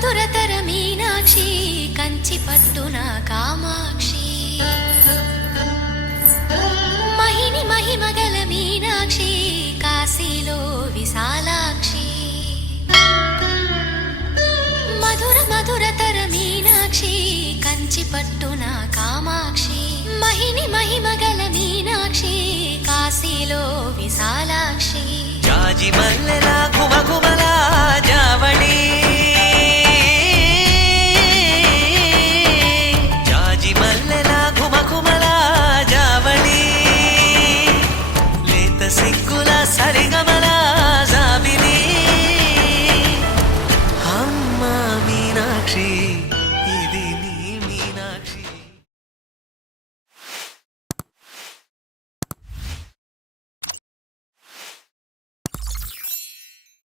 మధురతర మీనాక్షి కంచి పట్టున కామాక్షి మహిని మహిమగల మీనాక్షి కాశీలో విశాలాక్షి మధురతర మీనాక్షి కంచి పట్టున కామాక్షి మహిని మహిమగల మీనాక్షి కాశీలో విశాలాక్షి జాజి మల్లెలా